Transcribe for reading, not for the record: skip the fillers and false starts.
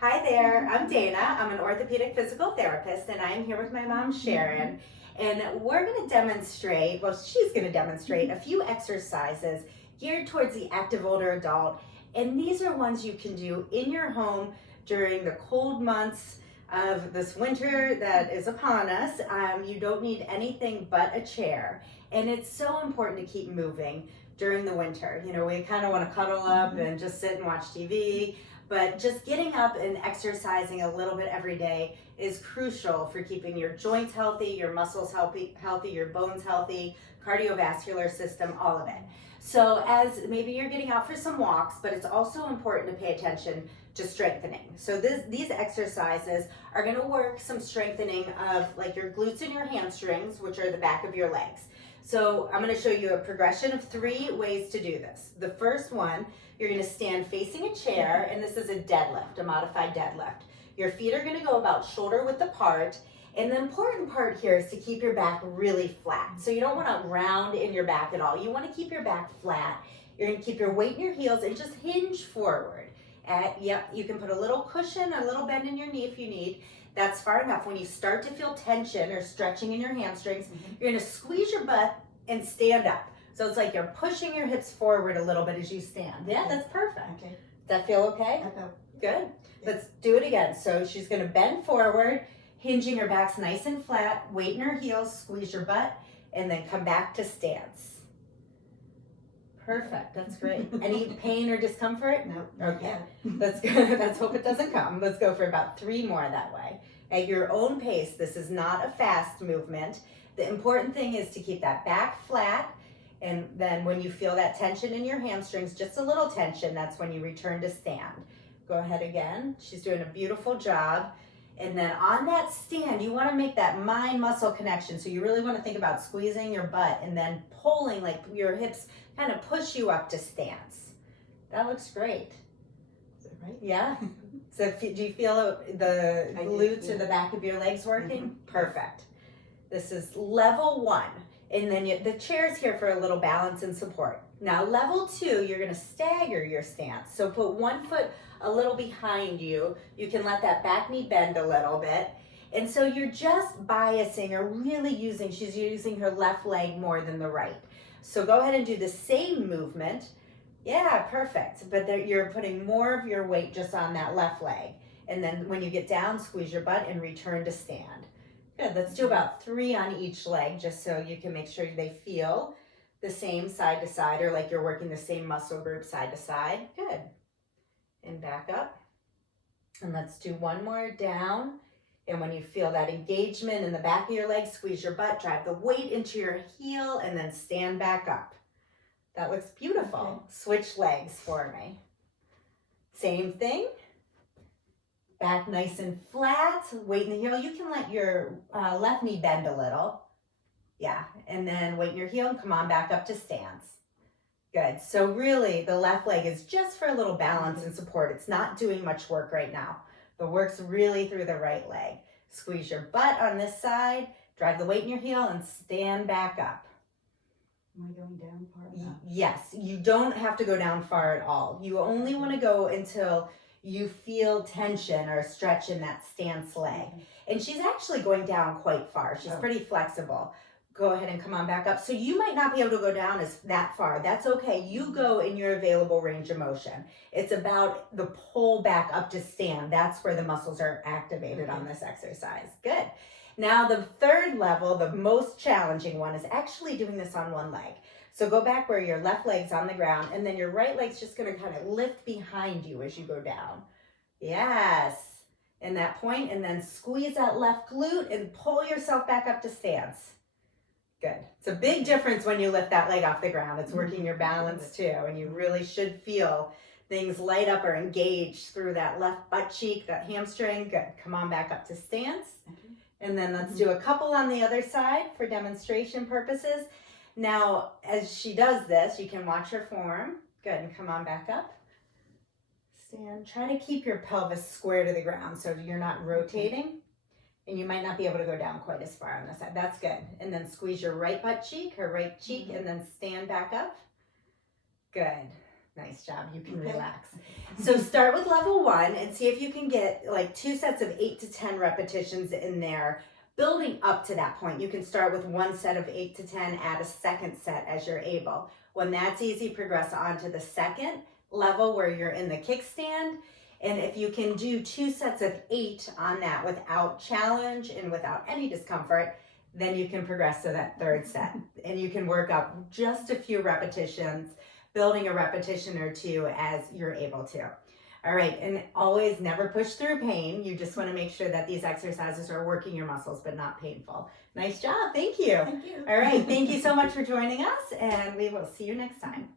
Hi there, I'm Dana. I'm an orthopedic physical therapist, and I'm here with my mom, Sharon. And we're going to demonstrate, well, she's going to demonstrate a few exercises geared towards the active older adult. And these are ones you can do in your home during the cold months of this winter that is upon us. You don't need anything but a chair. And it's so important to keep moving during the winter. You know, we kind of want to cuddle up and just sit and watch TV. But just getting up and exercising a little bit every day is crucial for keeping your joints healthy, your muscles healthy, your bones healthy, cardiovascular system, all of it. So as maybe you're getting out for some walks, but it's also important to pay attention to strengthening. So these exercises are going to work some strengthening of like your glutes and your hamstrings, which are the back of your legs. So I'm going to show you a progression of 3 ways to do this. The first one, you're going to stand facing a chair, and this is a deadlift, a modified deadlift. Your feet are going to go about shoulder width apart, and the important part here is to keep your back really flat. So you don't want to round in your back at all. You want to keep your back flat. You're going to keep your weight in your heels and just hinge forward. You can put a little cushion, a little bend in your knee if you need. That's far enough. When you start to feel tension or stretching in your hamstrings, you're going to squeeze your butt and stand up. So it's like you're pushing your hips forward a little bit as you stand. Yeah, that's perfect. Okay. Does that feel okay? Good. Let's do it again. So she's going to bend forward, hinging her back's nice and flat, weight in her heels, squeeze your butt, and then come back to stance. Perfect. That's great. Any pain or discomfort? No. Okay. Let's go. Let's hope it doesn't come. Let's go for about 3 more that way. At your own pace. This is not a fast movement. The important thing is to keep that back flat. And then when you feel that tension in your hamstrings, just a little tension, that's when you return to stand. Go ahead again. She's doing a beautiful job. And then on that stand, you want to make that mind-muscle connection. So you really want to think about squeezing your butt and then pulling, like your hips kind of push you up to stance. That looks great. Is that right? Yeah. So do you feel the glutes or the back of your legs working? Perfect. This is level 1. And then the chair's here for a little balance and support. Now level 2, you're going to stagger your stance. So put one foot a little behind you. You can let that back knee bend a little bit. And so you're just biasing or really she's using her left leg more than the right. So go ahead and do the same movement. Yeah, perfect. But you're putting more of your weight just on that left leg. And then when you get down, squeeze your butt and return to stand. Good, let's do about 3 on each leg just so you can make sure they feel the same side to side or like you're working the same muscle group side to side. Good. And back up. And let's do 1 more down. And when you feel that engagement in the back of your leg, squeeze your butt, drive the weight into your heel, and then stand back up. That looks beautiful. Okay. Switch legs for me. Same thing. Back nice and flat, weight in the heel. You can let your left knee bend a little. Yeah, and then weight in your heel and come on back up to stance. Good. So really, the left leg is just for a little balance and support. It's not doing much work right now. The work's really through the right leg. Squeeze your butt on this side, drive the weight in your heel, and stand back up. Am I going down far? Yes, you don't have to go down far at all. You only want to go until you feel tension or stretch in that stance leg. And she's actually going down quite far. She's pretty flexible. Go ahead and come on back up. So you might not be able to go down that far. That's okay. You go in your available range of motion. It's about the pull back up to stand. That's where the muscles are activated on this exercise. Good. Now the 3rd level, the most challenging one, is actually doing this on 1 leg. So go back where your left leg's on the ground, and then your right leg's just going to kind of lift behind you as you go down. Yes. And that point, and then squeeze that left glute and pull yourself back up to stance. Good. It's a big difference when you lift that leg off the ground. It's working your balance too, and you really should feel things light up or engage through that left butt cheek, that hamstring. Good. Come on back up to stance. And then let's do a couple on the other side for demonstration purposes. Now, as she does this, you can watch her form. Good, and come on back up. Stand. Try to keep your pelvis square to the ground so you're not rotating. And you might not be able to go down quite as far on this side. That's good. And then squeeze your right butt cheek, her right cheek, and then stand back up. Good. Nice job. You can Okay. relax. So start with level 1 and see if you can get like 2 sets of 8 to 10 repetitions in there. Building up to that point, you can start with 1 set of 8 to 10, add a second set as you're able. When that's easy, progress on to the second level where you're in the kickstand. And if you can do 2 sets of 8 on that without challenge and without any discomfort, then you can progress to that third set. And you can work up just a few repetitions, building a repetition or 2 as you're able to. All right, and always never push through pain. You just want to make sure that these exercises are working your muscles but not painful. Nice job, thank you. Thank you. All right, thank you so much for joining us, and we will see you next time.